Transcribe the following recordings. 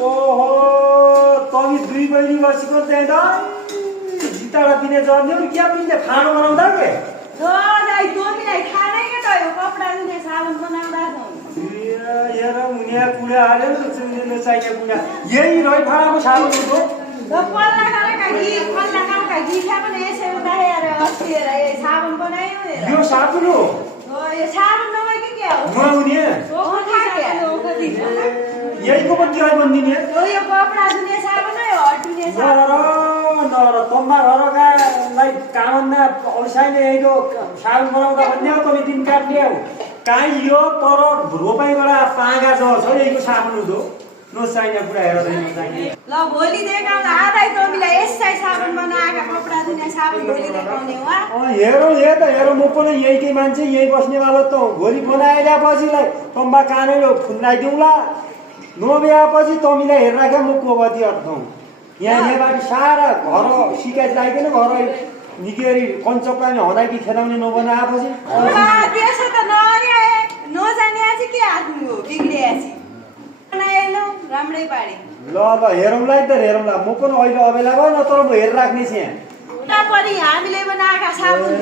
ओहो तमी दुई बहिनी बसेको त्यहाँ त जिताडा पिने जर्ने हो क्या पिने खाना बनाउँदा के तमीलाई थाहा नै के त यो कपडा धुने साबुन बनाउँदा हेर मुनिया कुरा हाल्यो चुन्ने चाहिने कुरा यही रही फाडाको साबुन हो पल्ला खालका गीठा पनि यसै उता हेर अस्ति हेर यो साबुन बनायो हेर यो साबुन हो यो साबुन नभए के हो नुहाउने यहीको पनि किराय बनिदिने यो कपडा धुने साबुन हो हटुने साबुन नर तम्बा घरकालाई कामन्ना औसाइले यहीको साबुन बनाउँदा भन्ने हो तमी दिन काट्ने हो काहीँ यो पर रोपाइबाट पागा छ यहीको साबुन हो नचाहिने कुरा हेर नचाहिने ल भोलि देखाउँदा आधा तमीलाई यसै साबुन बनाएका कपडा धुने साबुन भोलि देखाउने हो हेरौँ हेरौँ म पनि यहीकै मान्छे यही बस्नेवाला त भोलि बनाइल्याएपछिलाई तम्बा कानेर फुन्नाइदिउँला नभएपछि तमीलाई हेरेर क्या म कोबती अर्थौँ यहाँ नेबारी सारा घर सिकाइ लाग्दैन घर निकेरी कञ्चक्राले हनाइकी खेलाउने नबनाएपछि त्यसो त नजाने चाहिँ के हाल्नु हो बिग्रिएपछि बनाएनौ राम्रै पारे ल हेरौँला त हेरौँला म पनि अहिले अबेला भयो न तर म हेरेर राख्ने छु यहाँ पनि हामीले बनाएका साबुन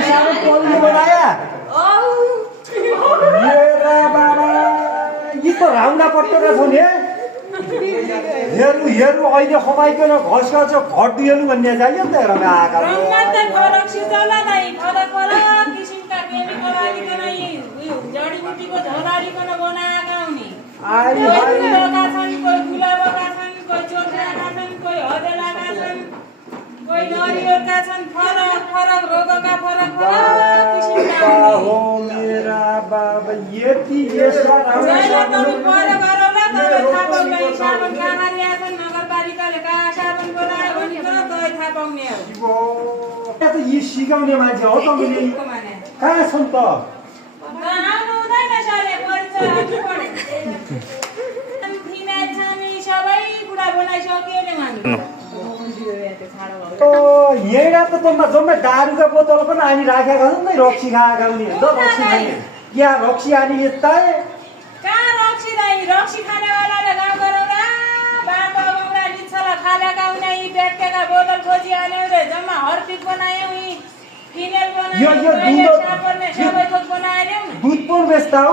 साबुन बनाया यी त राउन्डा पट्टका छ नि हेर्नु अहिले खमाइकन घस गर्छ घट दिएनु भन्ने चाहियो नि त हेरौँ आँखा मेरा बाबा यति यी सिकाउने मान्छे हो तपाईँले कहाँ छन् त यहाँ त तमा जम्मै दारूका बोतल पनि आनी राखेका छन् नि रक्सी खाएका उनी त रक्सी खाने या रक्सी आनी यता रक्सी खानेवालाले गाउँ गरौँला बाटो गौँडा निच्छला खालेका उनी यी ब्यागका बोतल खोजी आन्यौ रे जम्मा हर्पिक बनायौ यी फिनेल बनायौ सबै थोक बनायौ दुध पनि बेच्दा हो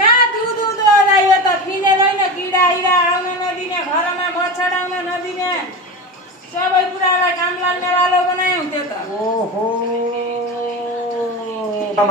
कहाँ दुध होला यो त फिनेल होइन किडा हिरा आउन नदिने घरमा मच्छर आउन नदिने सबै कुरालाई काम लाग्ने वालो बनायौ त्यो त ओहो अब